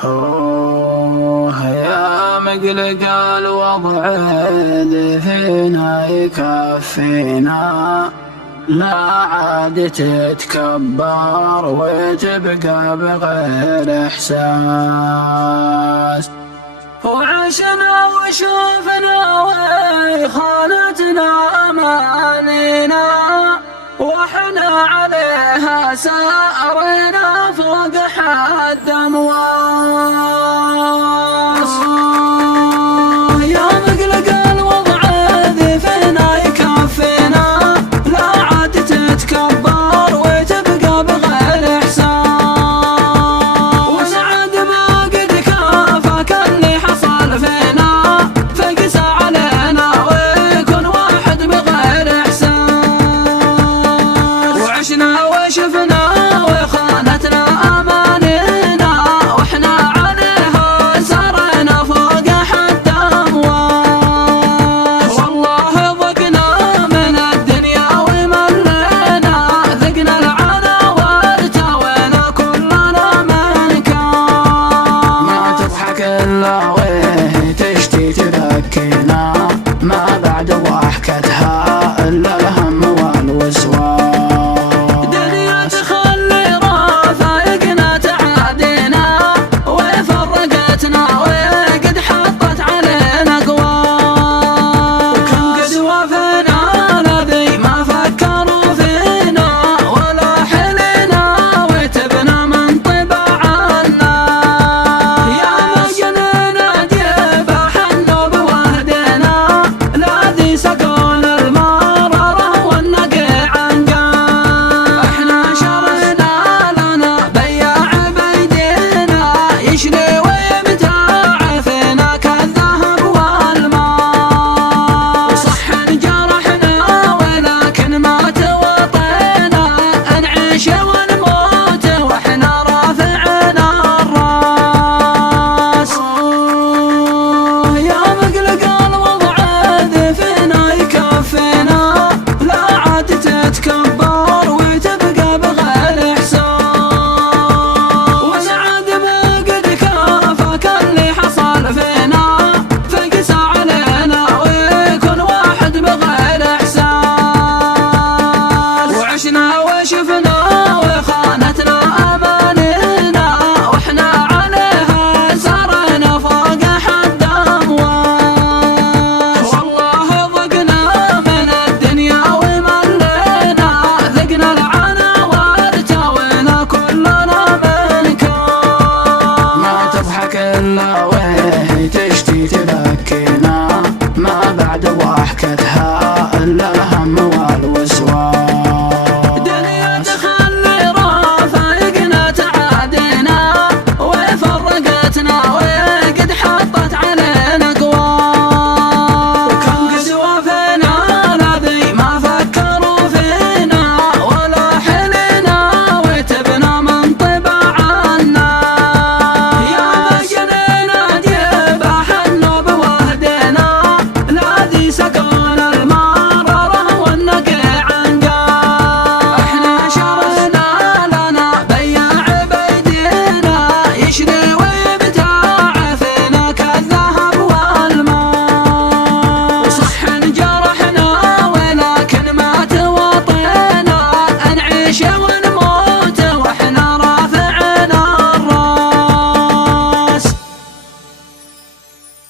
هوه يا مقلق الوضع ذي فينا يكفينا، لا عاد تتكبر وتبقى بغير إحساس. وعشنا وشوفنا وخانتنا أمانينا، وحنا عليها سارينا فوق حد أمواس. يا مقلق الوضع ذي فينا يكفينا، لا عاد تتكبر وتبقى بغير إحساس. وسعد ما قد كافاك اللي حصل فينا، فقس علينا ويكون واحد بغير إحساس. وعشنا وشفنا وخانتنا أمانينا، وإحنا عليها سارينا فوق حد أمواس. والله ضقنا من الدنيا وملينا، ذقنا العنا وارتوينا كلنا من كان. ما تضحك إلا